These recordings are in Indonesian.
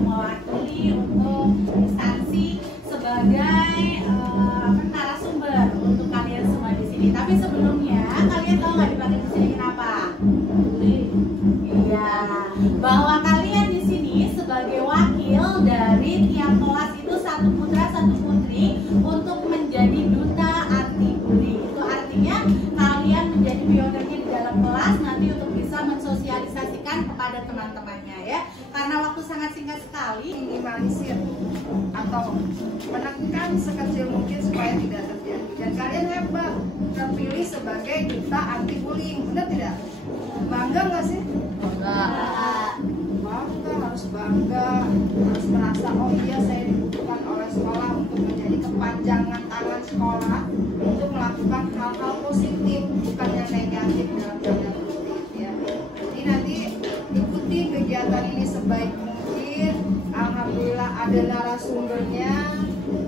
mewakili untuk instansi sebagai narasumber untuk kalian semua di sini. Tapi sebelumnya kalian tahu nggak dipanggil di sini kenapa? Iya, bahwa kalian di sini sebagai wakil dari tiap kelas itu satu putra satu putri untuk menjadi duta anti bullying. Itu artinya kalian menjadi pionernya di dalam kelas nanti untuk bisa mensosialisasikan kepada teman-temannya ya. Karena waktu sangat singkat sekali, minimalisir atau menekan sekecil mungkin supaya tidak terjadi. Dan kalian hebat, terpilih sebagai duta anti bullying, benar tidak? Bangga nggak sih? Bangga, harus bangga, harus merasa oh iya saya dibutuhkan oleh sekolah untuk menjadi kepanjangan tangan sekolah untuk melakukan hal-hal positif, bukan yang negatif dalam tanda kutip ya. Jadi nanti ikuti kegiatan ini sebaik mungkin. Alhamdulillah ada narasumbernya,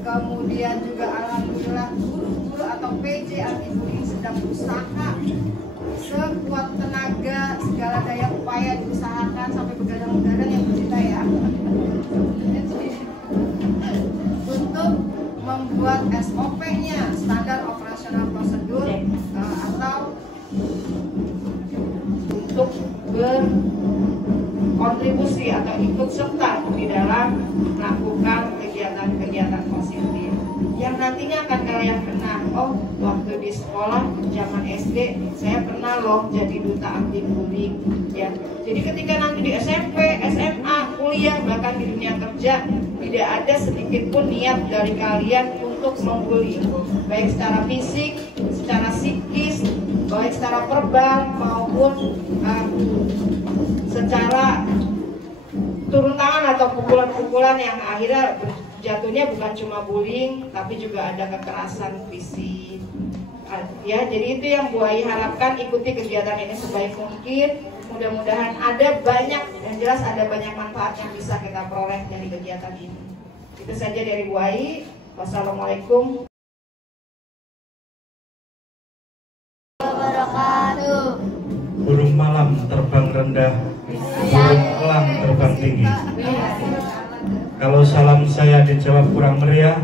kemudian juga alhamdulillah guru-guru atau PJ anti bullying sedang berusaha sekuat tenaga, segala daya upaya diusahakan sampai begadang-begadang yang bercerita ya untuk membuat SOP-nya, standar operasional prosedur atau untuk berkontribusi atau ikut serta di dalam melakukan kegiatan-kegiatan positif yang nantinya akan kalian kenang. Oh, waktu di sekolah zaman SD saya pernah loh jadi duta anti bullying ya. Jadi ketika nanti di SMP, SMA, kuliah, bahkan di dunia kerja tidak ada sedikit pun niat dari kalian untuk membuli, baik secara fisik, secara psikis, baik secara verbal maupun secara turun tangan atau pukulan-pukulan yang akhirnya jatuhnya bukan cuma bullying tapi juga ada kekerasan fisik ya. Jadi itu yang Bu Ai harapkan, ikuti kegiatan ini sebaik mungkin. Mudah-mudahan ada banyak, yang jelas ada banyak manfaat yang bisa kita peroleh dari kegiatan ini. Itu saja dari Bu Ai. Wassalamualaikum wabarakatuh. Burung malam terbang rendah, burung elang terbang tinggi. Kalau salam saya dijawab kurang meriah,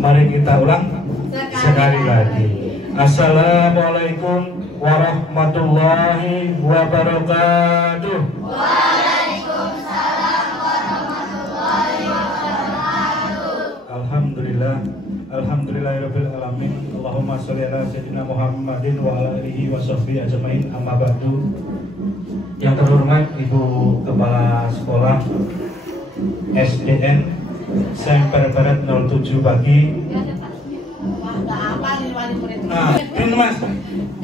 mari kita ulang sekali lagi. Assalamualaikum warahmatullahi wabarakatuh. Waalaikumsalam warahmatullahi wabarakatuh. Alhamdulillah, alhamdulillahirabbil alamin. Allahumma sholli ala sayyidina Muhammadin wa ala alihi washabbihi ajmain. Amma ba'du. Yang terhormat Ibu Kepala Sekolah SDN Semper Barat 07 pagi. Nah, ini Mas,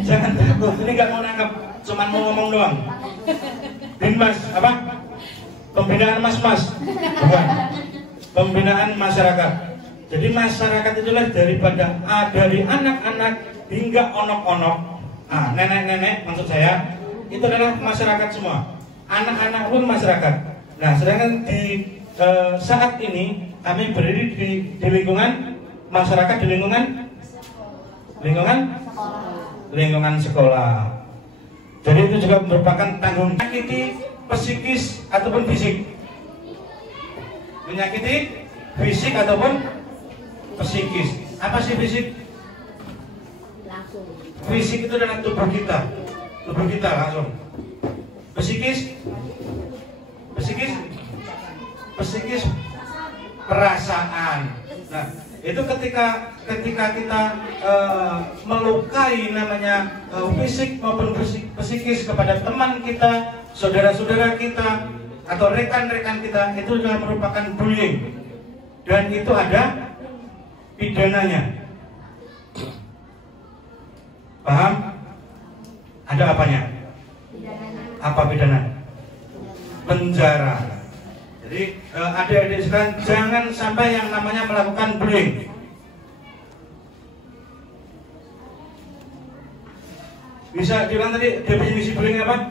jangan takut. Ini nggak mau nangkap, cuman mau ngomong doang. Ini Mas, apa? Pembinaan Mas-mas, bukan. Pembinaan masyarakat. Jadi masyarakat itulah dari anak-anak hingga onok-onok. Nenek-nenek maksud saya, itu adalah masyarakat semua. Anak-anak pun masyarakat. Nah, sedangkan di saat ini kami berdiri di lingkungan masyarakat, di lingkungan sekolah. Jadi itu juga merupakan tanggung menyakiti psikis ataupun fisik. Menyakiti fisik ataupun psikis. Apa sih fisik? Fisik itu adalah tubuh kita langsung. Psikis perasaan. Nah, itu ketika kita melukai namanya fisik maupun psikis kepada teman kita, saudara-saudara kita, atau rekan-rekan kita, itu sudah merupakan bullying, dan itu ada pidananya. Paham? Ada apanya? Apa pidana? Penjara. Jadi adik-adik sekalian, jangan sampai yang namanya melakukan bullying. Bisa diulang tadi definisi bullying apa?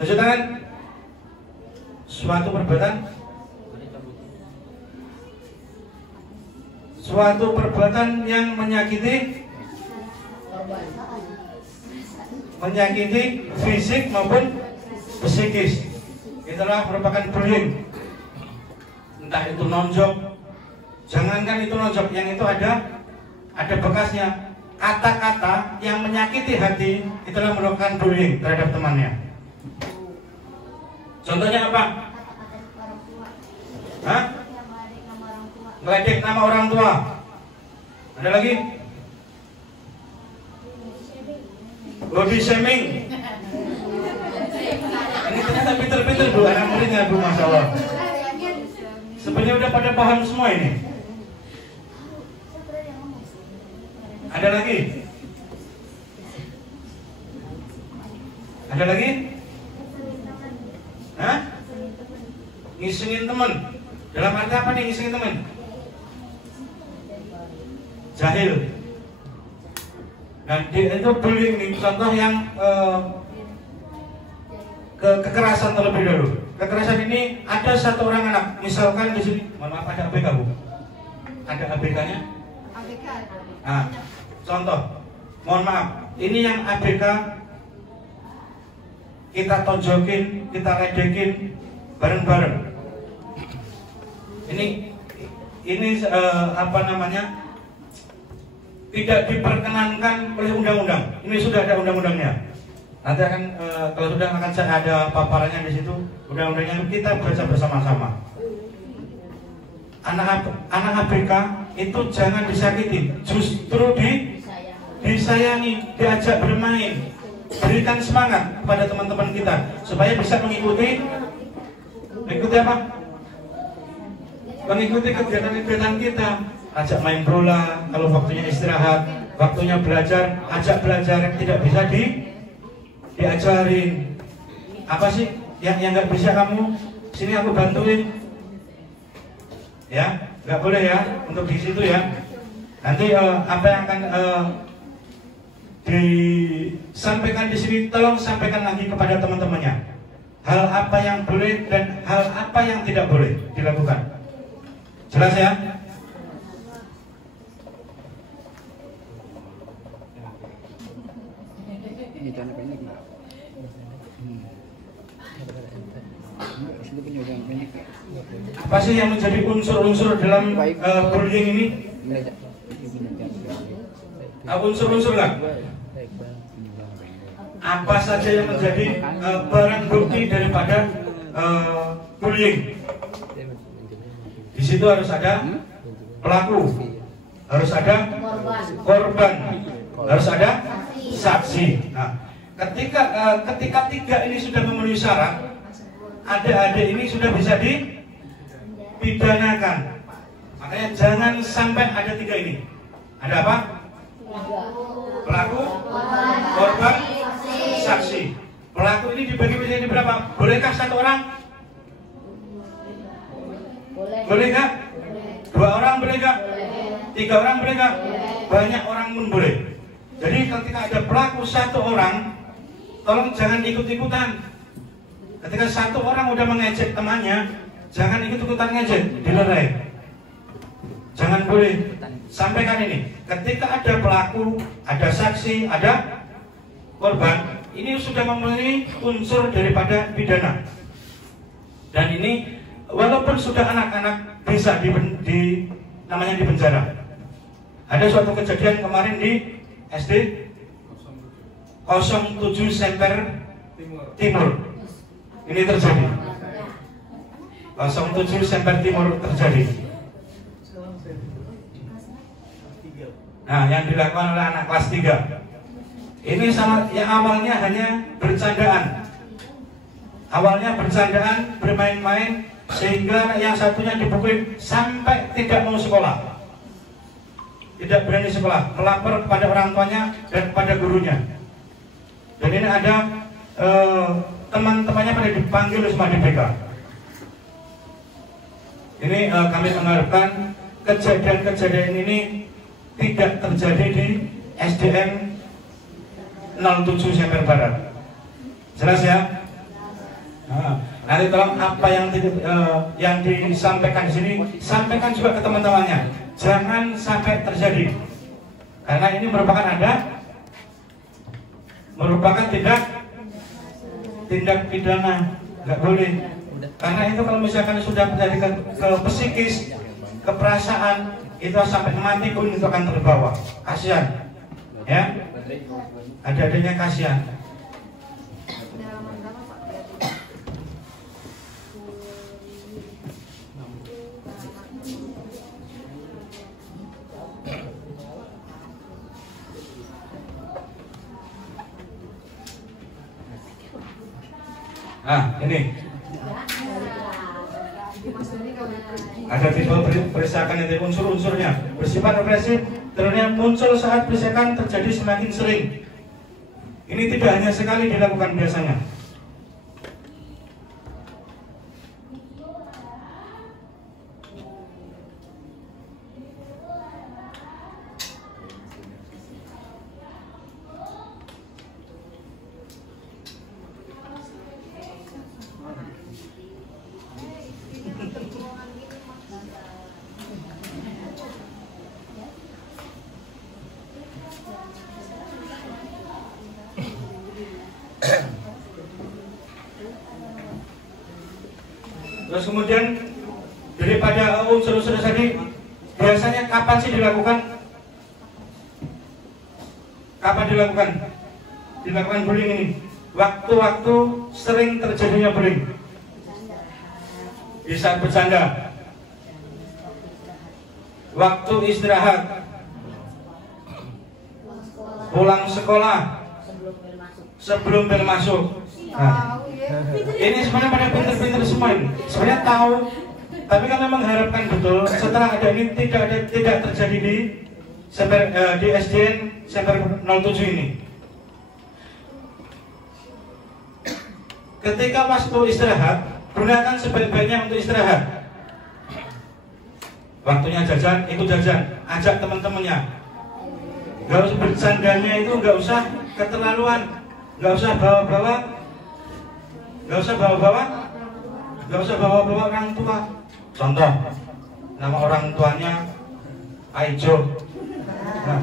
Lanjut tangan. Suatu perbuatan yang menyakiti fisik maupun psikis. itulah merupakan bullying. Entah itu nonjok, jangankan itu nonjok, yang itu ada bekasnya. Kata-kata yang menyakiti hati itulah merupakan bullying terhadap temannya. Contohnya apa? Hah? Ngeledek nama orang tua. Ada lagi? Body shaming. Ini ternyata pinter-pinter Bu, anak muridnya Bu, Masya Allah. Sebenarnya udah pada paham semua ini. Ada lagi? Ada lagi? Hah? Ngisengin teman. Dalam arti apa nih ngisengin teman? Jahil. Nah, itu bullying nih, contoh yang kekerasan terlebih dahulu. Kekerasan ini ada satu orang anak, misalkan di sini, mohon maaf ada ABK Bu, ada ABK-nya. ABK. Nah, contoh, mohon maaf, ini yang ABK kita tonjokin, kita ledekin bareng-bareng. Ini apa namanya? Tidak diperkenankan oleh undang-undang. Ini sudah ada undang-undangnya. Nanti akan kalau sudah akan saya ada paparannya di situ. Undang-undangnya kita baca bersama-sama. Anak ABK itu jangan disakiti, justru disayangi, diajak bermain, berikan semangat kepada teman-teman kita supaya bisa mengikuti apa? Mengikuti kegiatan-kegiatan kita. Ajak main bola, kalau waktunya istirahat, waktunya belajar, ajak belajar. Tidak bisa diajarin. Apa sih yang nggak bisa kamu? Sini aku bantuin. Ya, nggak boleh ya untuk di situ ya. Nanti apa yang akan disampaikan di sini, tolong sampaikan lagi kepada teman-temannya. Hal apa yang boleh dan hal apa yang tidak boleh dilakukan. Jelas ya? Apa sih yang menjadi unsur-unsur dalam bullying ini? Unsur-unsur lah. Apa saja yang menjadi barang bukti daripada bullying? Di situ harus ada pelaku, harus ada korban, harus ada saksi. Nah, ketika tiga ini sudah memenuhi syarat, adik-adik ini sudah bisa dipidanakan. Makanya jangan sampai ada tiga ini. Ada apa? Pelaku, korban, saksi. Pelaku ini dibagi menjadi berapa? Bolehkah satu orang? Boleh nggak? Dua orang boleh nggak? Tiga orang boleh nggak? Banyak orang pun boleh. Jadi ketika ada pelaku satu orang, tolong jangan ikut-ikutan. Ketika satu orang udah mengejek temannya, jangan ikut-ikutan ngejek, dilerai. Jangan boleh. Sampaikan ini. Ketika ada pelaku, ada saksi, ada korban, ini sudah memenuhi unsur daripada pidana. Dan ini walaupun sudah anak-anak bisa namanya di penjara. Ada suatu kejadian kemarin di SD 07 Semper Timur. Ini terjadi. 07 Semper Timur terjadi. Nah, yang dilakukan oleh anak kelas 3. Ini sama yang awalnya hanya bercandaan. Awalnya bercandaan, bermain-main, sehingga yang satunya dipukul sampai tidak mau sekolah. Tidak berani sekolah, melapor kepada orang tuanya dan kepada gurunya. Dan ini ada teman-temannya pada dipanggil sama DPK. Ini kami mengharapkan kejadian-kejadian ini tidak terjadi di SDN 07 Semper Barat. Jelas ya? Nah, nanti tolong apa yang disampaikan di sini, sampaikan juga ke teman-temannya. Jangan sampai terjadi, karena ini merupakan tindak pidana, nggak boleh. Karena itu kalau misalkan sudah terjadi ke psikis, ke perasaan, itu sampai mati pun itu akan terbawa. Kasihan, ya. Ada-adanya kasihan. Ini ada tipe perisakan itu unsur-unsurnya bersifat represif, ternyata muncul saat perisakan terjadi semakin sering. Ini tidak hanya sekali dilakukan biasanya. Terus kemudian daripada unsur-unsur tadi, biasanya kapan sih dilakukan? Kapan dilakukan? Dilakukan bullying ini. Waktu-waktu sering terjadinya bullying. Di saat bercanda, waktu istirahat, pulang sekolah, sebelum bel masuk. Nah, ini sebenarnya pada pinter-pinter semua ini. Sebenarnya tahu, tapi kami mengharapkan betul setelah ada ini tidak terjadi di SDN Semper 07 ini. Ketika waktu istirahat, gunakan sebaik-baiknya untuk istirahat. Waktunya jajan, ikut jajan, ajak teman-temannya. Gak usah bercandanya itu, gak usah keterlaluan, gak usah bawa-bawa, gak usah bawa-bawa orang tua. Contoh, nama orang tuanya Aijo. Nah,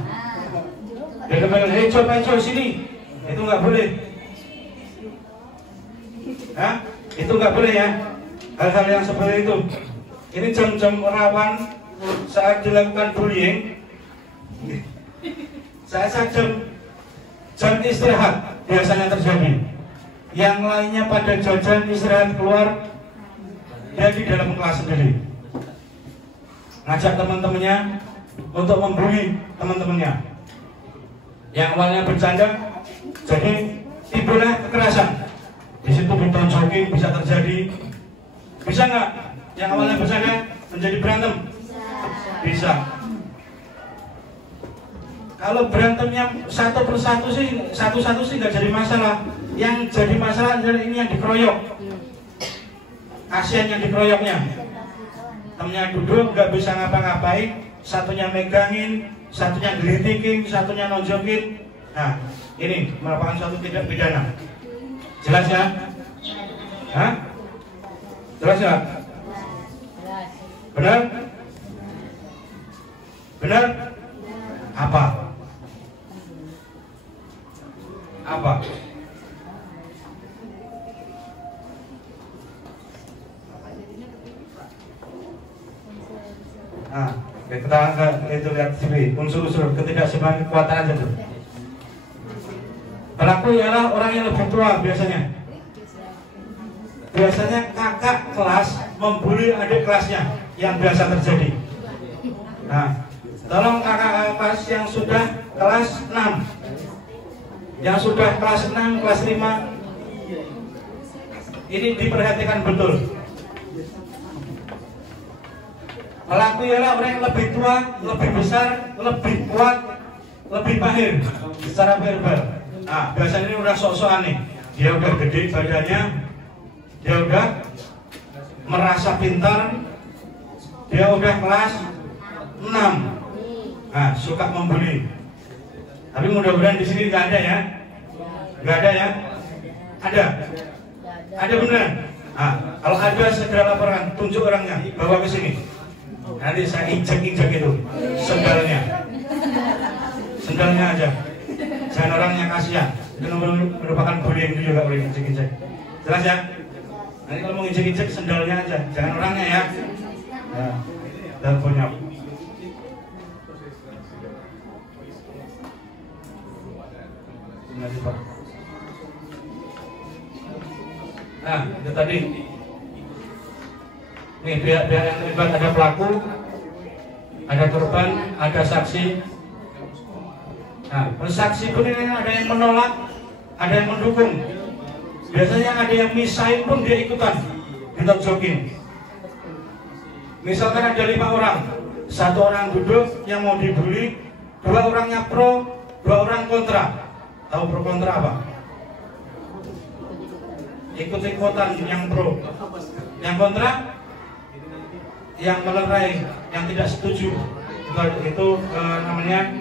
dia bilang, Aijo sini, itu nggak boleh. Hah? Itu nggak boleh ya. Hal-hal yang seperti itu. Ini jam-jam rawan saat dilakukan bullying. Saat jam istirahat biasanya terjadi. Yang lainnya pada jajan istirahat keluar, dia di dalam kelas sendiri. Ngajak teman-temannya untuk membuli teman-temannya. Yang awalnya bercanda, jadi timbullah kekerasan. Di situ ditonjokin, bisa terjadi. Bisa nggak? Yang awalnya bercanda menjadi berantem? Bisa. Kalau berantemnya satu persatu sih, satu-satu sih nggak jadi masalah. Yang jadi masalah adalah ini yang dikeroyok. Kasihan yang dikeroyoknya. Temennya duduk nggak bisa ngapa-ngapain, satunya megangin, satunya gelitikin, satunya nonjokin. Nah, ini merupakan suatu tindak pidana. Jelas ya? Hah? Jelas ya? Benar? Benar? Apa? Apa? Nah, kita itu lihat sini unsur-unsur ketidakseimbangan kekuatan aja tuh. Pelaku ialah orang yang lebih tua biasanya. Biasanya kakak kelas membuli adik kelasnya, yang biasa terjadi. Nah, tolong kakak kelas yang sudah kelas 6, yang sudah kelas 6, kelas 5, ini diperhatikan betul. Pelaku ialah orang yang lebih tua, lebih besar, lebih kuat, lebih mahir secara verbal. Nah, biasanya ini udah sok-sokan nih. Dia udah gede badannya, dia udah merasa pintar, dia udah kelas 6. Nah, suka membuli. Tapi mudah-mudahan di sini nggak ada ya. Nggak ada ya? Ada? Ada beneran? Nah, kalau ada segera laporkan, tunjuk orangnya, bawa ke sini. Nanti saya injek-injek itu sendalnya. Sendalnya aja. Jangan orangnya kasihan. Itu merupakan bullying itu juga boleh injek-injek. Jelas ya? Nanti kalau mau injek-injek sendalnya aja, jangan orangnya ya. Nah, dan bonyok. Nah, itu tadi. Nih pihak-pihak yang terlibat, ada pelaku, ada korban, ada saksi. Nah, saksi pun ini ada yang menolak, ada yang mendukung. Biasanya ada yang misahin pun dia ikutan, ditonjokin. Misalkan ada 5 orang, 1 orang duduk yang mau dibully, 2 orangnya pro, 2 orang kontra. Tahu pro kontra apa? Ikut-ikutan yang pro, yang kontra, yang melerai, yang tidak setuju. Itu namanya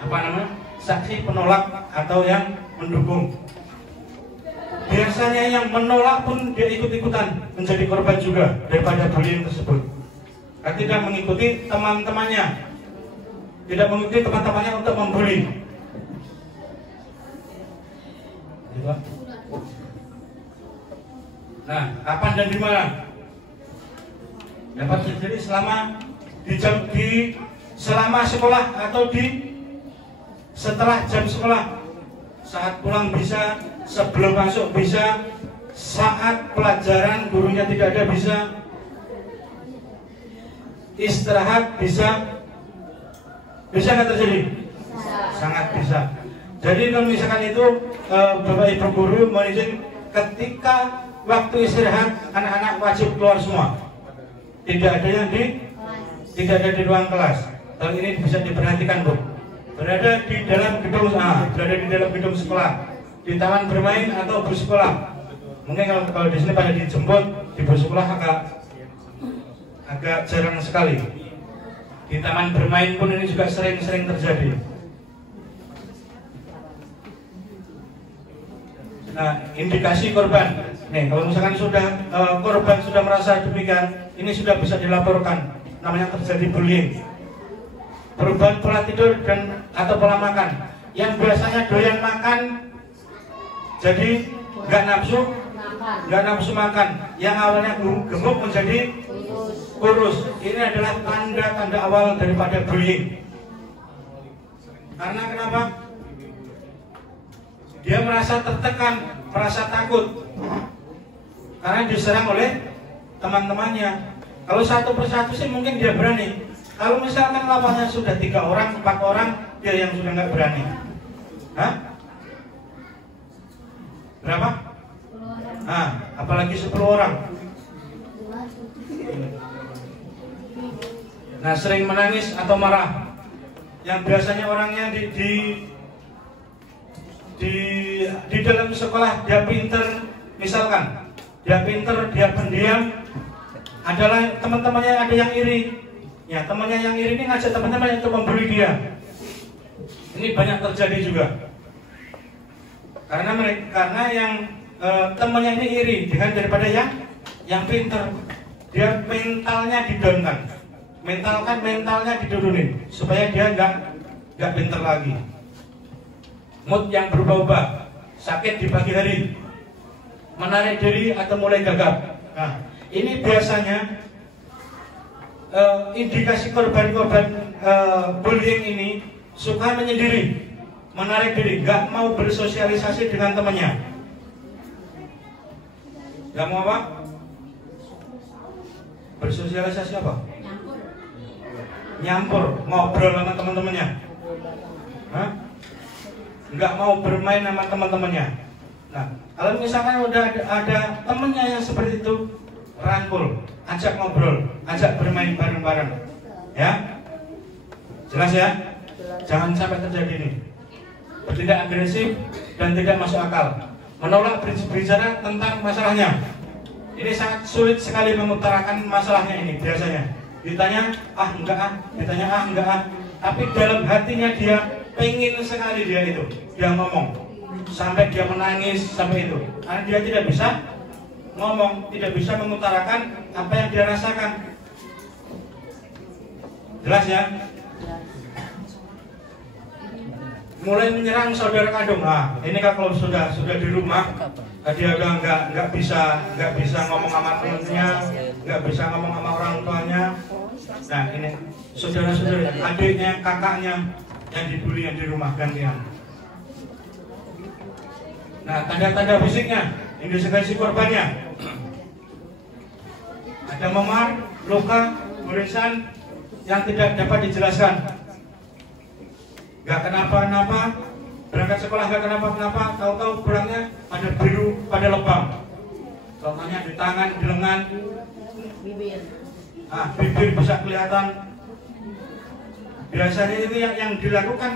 apa namanya? Saksi penolak atau yang mendukung. Biasanya yang menolak pun dia ikut-ikutan menjadi korban juga daripada bullying tersebut. Karena tidak mengikuti teman-temannya, tidak mengikuti teman-temannya untuk membuli. Nah, kapan dan di mana? Dapat terjadi selama selama sekolah atau setelah jam sekolah. Saat pulang bisa, sebelum masuk bisa, saat pelajaran gurunya tidak ada bisa, istirahat bisa. Bisa nggak terjadi? Sangat bisa. Jadi kalau misalkan itu Bapak Ibu guru mohon izin, ketika waktu istirahat anak-anak wajib keluar semua. Tidak ada di ruang kelas. Hal ini bisa diperhatikan, Bu. Berada di dalam gedung sekolah, di taman bermain atau bus sekolah. Mungkin kalau di sini pada dijemput, di bus sekolah agak jarang sekali. Di taman bermain pun ini juga sering-sering terjadi. Nah, indikasi korban. Nih, kalau misalkan korban sudah merasa demikian, ini sudah bisa dilaporkan. Namanya terjadi bullying. Perubahan pola tidur atau pola makan. Yang biasanya doyan makan, jadi nggak nafsu makan. Yang awalnya gemuk menjadi kurus. Ini adalah tanda-tanda awal daripada bullying. Karena kenapa? Dia merasa tertekan, merasa takut. Karena diserang oleh teman-temannya. Kalau satu persatu sih mungkin dia berani. Kalau misalkan lawannya sudah 3 orang, 4 orang, dia yang sudah nggak berani. Hah? Berapa? Nah, apalagi 10 orang. Nah, sering menangis atau marah. Yang biasanya orangnya di dalam sekolah dia pinter, misalkan dia pinter, dia pendiam, adalah teman-temannya ada yang iri. Ya, temannya yang iri ini ngajak teman-teman untuk membuli dia. Ini banyak terjadi juga. Karena yang temannya ini iri dengan daripada yang pinter, dia mentalnya didownkan, mentalnya diturunin supaya dia nggak pinter lagi. Mood yang berubah-ubah, sakit di pagi hari, menarik diri atau mulai gagap. Nah, ini biasanya indikasi korban-korban bullying ini suka menyendiri, menarik diri, nggak mau bersosialisasi dengan temannya. Nggak mau apa? Bersosialisasi apa? Nyampur, ngobrol sama teman-temannya. Hah? Nggak mau bermain sama teman-temannya. Nah, kalau misalkan udah ada temennya yang seperti itu, rangkul, ajak ngobrol, ajak bermain bareng-bareng, ya. Jelas ya? Jangan sampai terjadi ini. Bertindak agresif dan tidak masuk akal, menolak berbicara tentang masalahnya. Ini sangat sulit sekali mengutarakan masalahnya ini. Biasanya ditanya ditanya enggak. Tapi dalam hatinya dia pengen sekali dia ngomong sampai dia menangis sampai itu. Karena dia tidak bisa ngomong, tidak bisa mengutarakan apa yang dia rasakan. Jelas ya? Mulai menyerang saudara kandung. Nah, ini kan kalau sudah di rumah, dia udah nggak bisa ngomong sama temennya, nggak bisa ngomong sama orang tuanya. Nah ini saudara-saudara, adiknya, kakaknya yang dibully, yang dirumah gantian. Nah tanda-tanda fisiknya, investigasi korbannya, ada memar, luka, goresan yang tidak dapat dijelaskan, nggak kenapa-napa, berangkat sekolah nggak kenapa-napa, tahu-tahu pulangnya pada biru, pada lebam, contohnya di tangan, di lengan, bibir, bibir bisa kelihatan. Biasanya itu yang dilakukan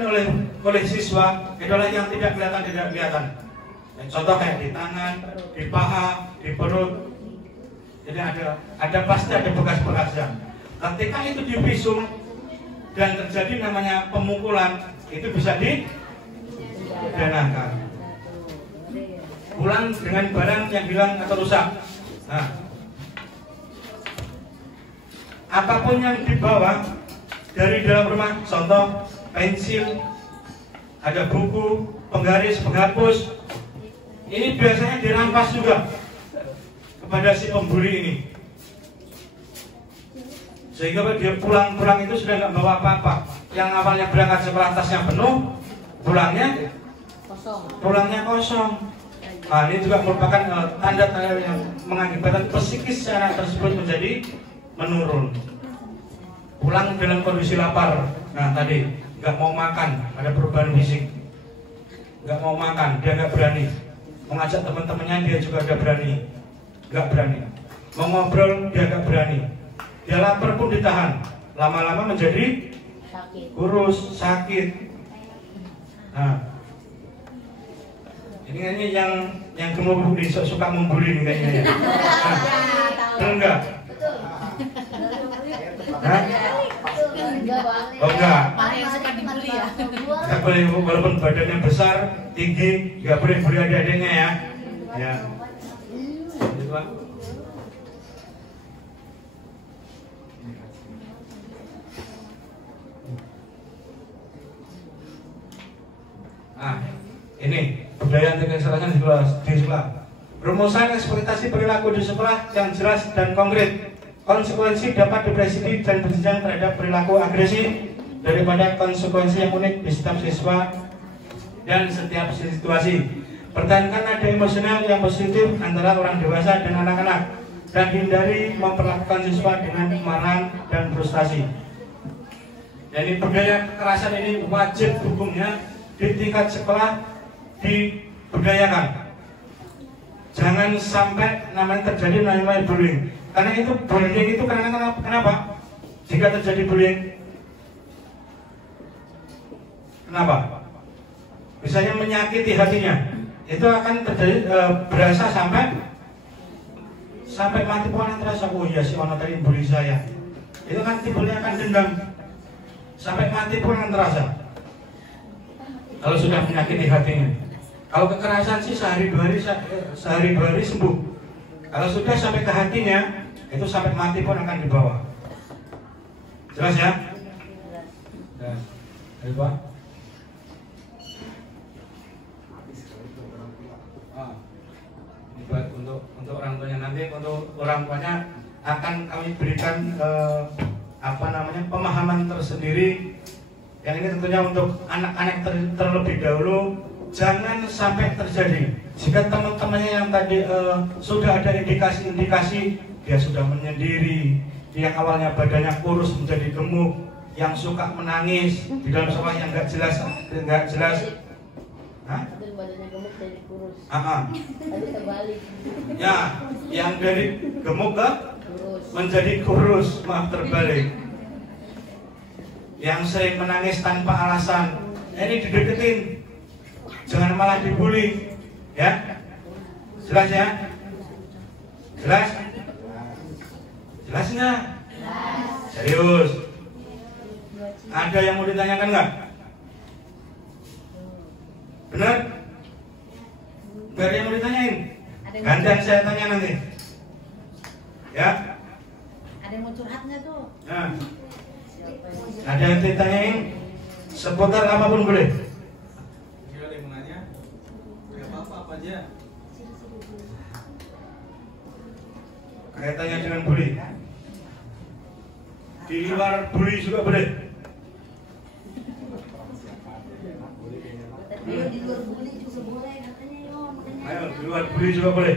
oleh siswa adalah yang tidak kelihatan. Contoh kayak di tangan, di paha, di perut. Jadi ada pasti ada bekas-bekasnya. Ketika itu divisum dan terjadi namanya pemukulan, itu bisa dipidanakan. Pulang dengan barang yang hilang atau rusak. Nah, apapun yang dibawa dari dalam rumah, contoh pensil, ada buku, penggaris, penghapus, ini biasanya dirampas juga kepada si pembuli ini, sehingga dia pulang itu sudah nggak bawa apa-apa. Yang awalnya berangkat sekolah tasnya penuh, pulangnya kosong. Nah, ini juga merupakan tanda-tanda yang mengakibatkan psikis anak tersebut menjadi menurun. Pulang dalam kondisi lapar. Nah tadi nggak mau makan, ada perubahan fisik. Nggak mau makan, dia nggak berani. Mengajak teman-temannya dia juga nggak berani. Mau ngobrol dia nggak berani. Dia lapar pun ditahan. Lama-lama menjadi kurus, sakit. Nah, ini yang gemuk suka membuli nih kayaknya ya. Betul enggak? Hah? Oh enggak. Yang suka dibully ya. Nggak boleh, walaupun badannya besar, tinggi, nggak boleh bully adik-adiknya ya. Ya. Gitu, Pak. Nah, ini budaya anti kekerasan di sekolah. Rumusan eksploitasi perilaku di sekolah yang jelas dan konkret. Konsekuensi dapat dipresidi dan berjenjang terhadap perilaku agresi daripada konsekuensi yang unik di setiap siswa dan setiap situasi. Pertahankan nada emosional yang positif antara orang dewasa dan anak-anak dan hindari memperlakukan siswa dengan kemarahan dan frustasi. Jadi budaya kekerasan ini wajib hukumnya di tingkat sekolah dibudayakan. Jangan sampai namanya terjadi namanya bullying. Karena itu bullying itu kenapa? Jika terjadi bullying, kenapa? Misalnya menyakiti hatinya, itu akan terjadi berasa sampai mati pun akan terasa. Oh iya si orang tadi bully saya. Itu kan timbulnya akan dendam. Sampai mati pun akan terasa. Kalau sudah menyakiti hatinya. Kalau kekerasan sih sehari dua hari sembuh. Kalau sudah sampai ke hatinya, itu sampai mati pun akan dibawa. Jelas ya? Ya. Ayo Pak. Ini buat untuk orang tuanya nanti, untuk orang tuanya akan kami berikan pemahaman tersendiri. Yang ini tentunya untuk anak-anak terlebih dahulu. Jangan sampai terjadi. Jika teman-temannya yang tadi sudah ada indikasi-indikasi, dia sudah menyendiri, yang awalnya badannya kurus menjadi gemuk, yang suka menangis di dalam sekolah yang nggak jelas. Hah? Badannya gemuk jadi kurus. Tapi terbalik. Ya, yang dari gemuk ke menjadi kurus, maaf terbalik. Yang sering menangis tanpa alasan, ini dideketin. Jangan malah dibully, ya. Jelas ya? Jelas? Jelas nggak? Serius? Ada yang mau ditanyakan nggak? Benar? Nggak ada yang mau ditanyain? Gantian saya tanya nanti. Ya? Ada yang mau curhat nggak tuh? Nah, ada yang ditanyain? Seputar apapun boleh. Ada yang mau nanya? Gak apa-apa aja. kaitannya dengan bully. Di luar bully juga boleh. Di luar bully juga boleh katanya yo, makanya. Ayo, di luar bully juga boleh.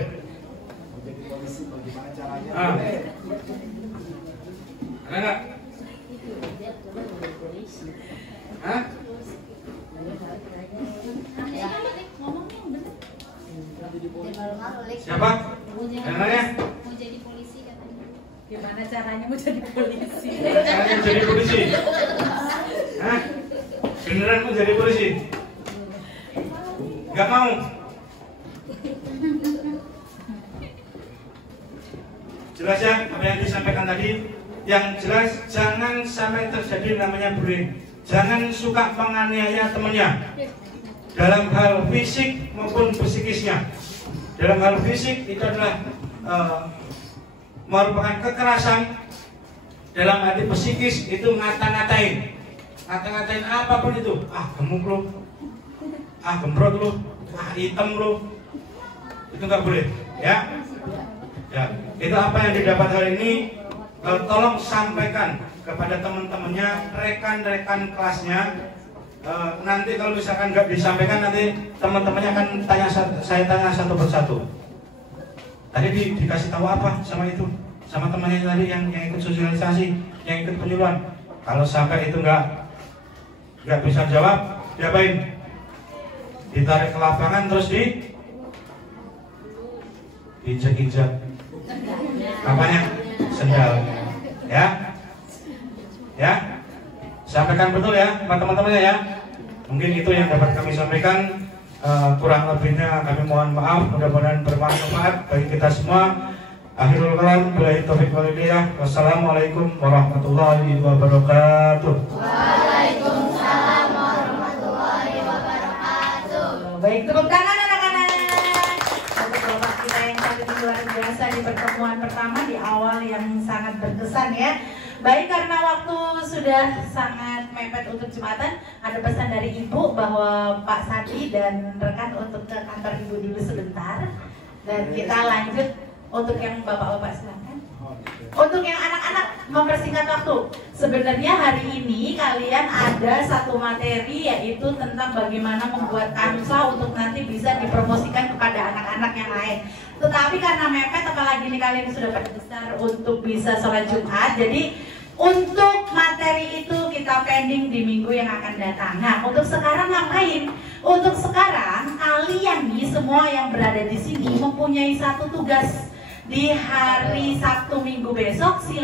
Jadi polisi bagaimana caranya? Ah. Ada nggak? Hah? Siapa? Yang nanya? Mau jadi polisi katanya. Gimana caranya mau jadi polisi? Caranya jadi polisi? Hah? Beneran mau jadi polisi? Nggak mau? Jelas ya apa yang disampaikan tadi? Yang jelas jangan sampai terjadi namanya bullying. Jangan suka menganiaya temannya dalam hal fisik maupun psikisnya. Dalam hal fisik itu adalah merupakan kekerasan. Dalam hati psikis itu ngata-ngatain. Ngata-ngatain apapun itu. Ah gemuk lo, ah gembrot lo, ah hitam lo. Itu nggak boleh, ya. Ya, itu apa yang didapat hari ini. Tolong sampaikan kepada teman-temannya, rekan-rekan kelasnya. Nanti kalau misalkan nggak disampaikan, nanti teman-temannya akan saya tanya satu persatu. Tadi dikasih tahu apa sama itu, sama temannya tadi yang ikut sosialisasi, yang ikut penyuluhan. Kalau sampai itu nggak bisa jawab, diapain? Ditarik ke lapangan terus diinjak-injak. Apanya? Sendal. Ya, ya. Sampaikan betul ya, teman-temannya ya. Mungkin itu yang dapat kami sampaikan. Kurang lebihnya kami mohon maaf. Mudah-mudahan bermanfaat bagi kita semua. Akhirul kalam, billahi taufiq wal hidayah. Wassalamualaikum warahmatullahi wabarakatuh. Waalaikumsalam warahmatullahi wabarakatuh. Baik, tepuk tangan anak-anak. Untuk bapak kita yang tadi luar biasa di pertemuan pertama di awal yang sangat berkesan ya. Baik, karena waktu sudah sangat mepet untuk Jumatan, ada pesan dari Ibu bahwa Pak Sadi dan rekan untuk ke kantor Ibu dulu sebentar. Dan kita lanjut untuk yang bapak-bapak silakan. Untuk yang anak-anak mempersingkat waktu. Sebenarnya hari ini kalian ada satu materi yaitu tentang bagaimana membuat kansa untuk nanti bisa dipromosikan kepada anak-anak yang lain. Tetapi karena mepet, apalagi ini kalian sudah pada besar untuk bisa sholat Jumat, jadi untuk materi itu kita pending di minggu yang akan datang. Nah, untuk sekarang ngapain? Untuk sekarang kalian nih semua yang berada di sini mempunyai satu tugas di hari Sabtu Minggu besok.